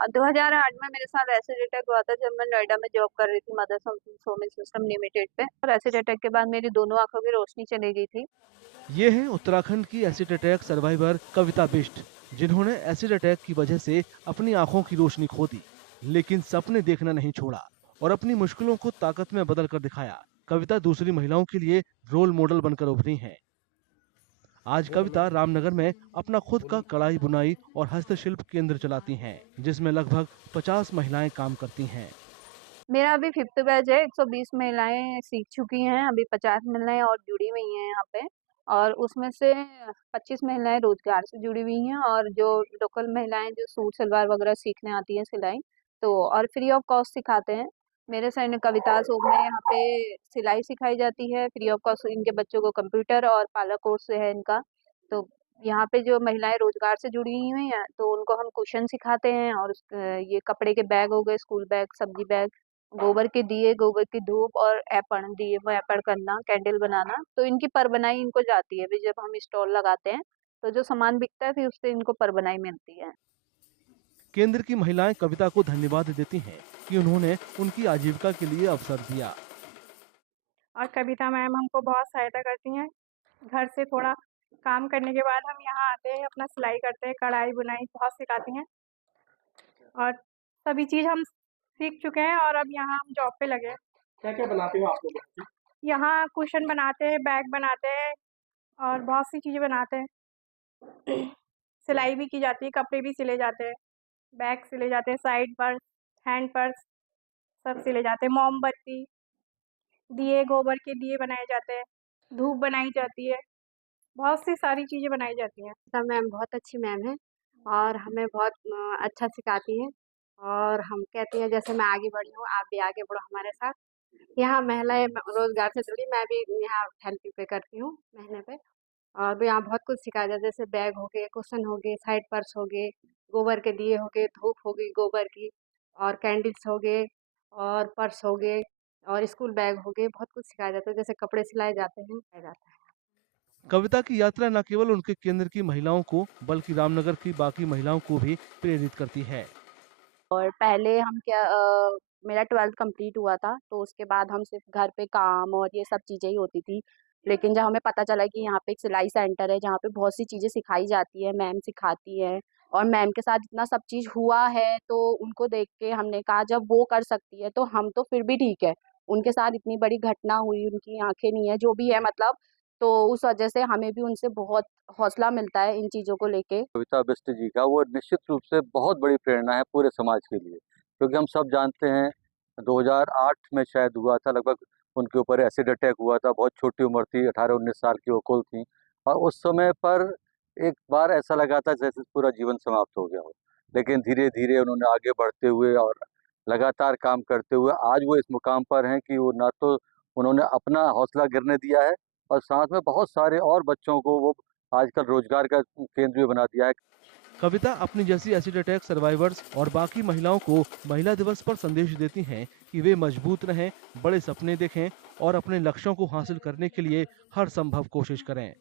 और 2008 में मेरे साथ एसिड अटैक हुआ था जब मैं नोएडा में जॉब कर रही थी मदर्स सोमिल सिस्टम लिमिटेड पे। और एसिड अटैक के बाद मेरी दोनों आंखों की रोशनी चली गई थी। ये हैं उत्तराखंड की एसिड अटैक सर्वाइवर कविता बिष्ट, जिन्होंने एसिड अटैक की वजह से अपनी आंखों की रोशनी खो दी, लेकिन सपने देखना नहीं छोड़ा और अपनी मुश्किलों को ताकत में बदल कर दिखाया। कविता दूसरी महिलाओं के लिए रोल मॉडल बनकर उभरी हैं। आज कविता रामनगर में अपना खुद का कढ़ाई बुनाई और हस्तशिल्प केंद्र चलाती हैं, जिसमें लगभग 50 महिलाएं काम करती हैं। मेरा अभी 5th बैच है। 120 महिलाएं सीख चुकी हैं, अभी 50 महिलाएं और जुड़ी हुई हैं यहाँ पे। और उसमें से 25 महिलाएं रोजगार से जुड़ी हुई हैं और जो लोकल महिलाएं जो सूट सलवार वगैरह सीखने आती हैं सिलाई, तो और फ्री ऑफ कॉस्ट सिखाते हैं। मेरे सैन्य कविता शोभ में यहाँ पे सिलाई सिखाई जाती है फ्री ऑफ कॉस्ट। इनके बच्चों को कंप्यूटर और पार्लर कोर्स है इनका। तो यहाँ पे जो महिलाएं रोजगार से जुड़ी हुई हैं तो उनको हम कुशन सिखाते हैं। और ये कपड़े के बैग हो गए, स्कूल बैग, सब्जी बैग, गोबर के दिए, गोबर की धूप और ऐपण दिए ऐपण करना, कैंडल बनाना, तो इनकी परबनाई इनको जाती है। फिर जब हम स्टॉल लगाते हैं तो जो सामान बिकता है फिर उससे इनको परबनाई मिलती है। केंद्र की महिलाएं कविता को धन्यवाद देती हैं कि उन्होंने उनकी आजीविका के लिए अवसर दिया। और कविता मैम हमको बहुत सहायता करती हैं। घर से थोड़ा काम करने के बाद हम यहाँ आते हैं, अपना सिलाई करते हैं, कढ़ाई बुनाई बहुत सिखाती हैं और सभी चीज़ हम सीख चुके हैं और अब यहाँ हम जॉब पे लगे हैं। क्या क्या बनाते हो आप लोग? यहाँ कुशन बनाते हैं, बैग बनाते हैं और बहुत सी चीज़ें बनाते हैं। सिलाई भी की जाती है, कपड़े भी सिले जाते हैं, बैग सिले जाते हैं, साइड पर्स, हैंड पर्स सब सिले जाते हैं। मोमबत्ती, दिए, गोबर के दिए बनाए जाते हैं, धूप बनाई जाती है, बहुत सी सारी चीज़ें बनाई जाती हैं। सर मैम बहुत अच्छी मैम है और हमें बहुत अच्छा सिखाती हैं। और हम कहती हैं जैसे मैं आगे बढ़ी हूँ आप भी आगे बढ़ो हमारे साथ। यहाँ महिलाएं रोजगार से जुड़ी, मैं भी यहाँ हेल्प पे करती हूँ महीने पे। और भी यहाँ बहुत कुछ सिखाया जाता है, जैसे बैग हो गए, कुशन हो गए, साइड पर्स हो गए, गोबर के दिए हो गए, धूप हो गई गोबर की, और कैंडल्स हो गए, और पर्स हो गए, और स्कूल बैग हो गए। बहुत कुछ सिखाया जाता है, जैसे कपड़े सिलाए जाते हैं सिखाया जाता है। कविता की यात्रा न केवल उनके केंद्र की महिलाओं को बल्कि रामनगर की बाकी महिलाओं को भी प्रेरित करती है। और पहले हम मेरा 12th कंप्लीट हुआ था तो उसके बाद हम सिर्फ घर पे काम और ये सब चीज़ें ही होती थी। लेकिन जब हमें पता चला कि यहाँ पे एक सिलाई सेंटर है जहाँ पे बहुत सी चीज़ें सिखाई जाती है, मैम सिखाती है और मैम के साथ इतना सब चीज़ हुआ है, तो उनको देख के हमने कहा जब वो कर सकती है तो हम तो फिर भी ठीक है। उनके साथ इतनी बड़ी घटना हुई, उनकी आंखें नहीं है, जो भी है मतलब, तो उस वजह से हमें भी उनसे बहुत हौसला मिलता है इन चीज़ों को लेके। कविता बिष्ट जी का वो निश्चित रूप से बहुत बड़ी प्रेरणा है पूरे समाज के लिए, क्योंकि हम सब जानते हैं 2008 में शायद हुआ था, लगभग उनके ऊपर एसिड अटैक हुआ था। बहुत छोटी उम्र थी, 18-19 साल की वो कुल थी। और उस समय पर एक बार ऐसा लगा था जैसे पूरा जीवन समाप्त हो गया हो, लेकिन धीरे धीरे उन्होंने आगे बढ़ते हुए और लगातार काम करते हुए आज वो इस मुकाम पर हैं कि वो ना तो उन्होंने अपना हौसला गिरने दिया है और साथ में बहुत सारे और बच्चों को वो आजकल रोजगार का केंद्र भी बना दिया है। कविता अपनी जैसी एसिड अटैक सर्वाइवर्स और बाकी महिलाओं को महिला दिवस पर संदेश देती हैं कि वे मजबूत रहें, बड़े सपने देखें और अपने लक्ष्यों को हासिल करने के लिए हर संभव कोशिश करें।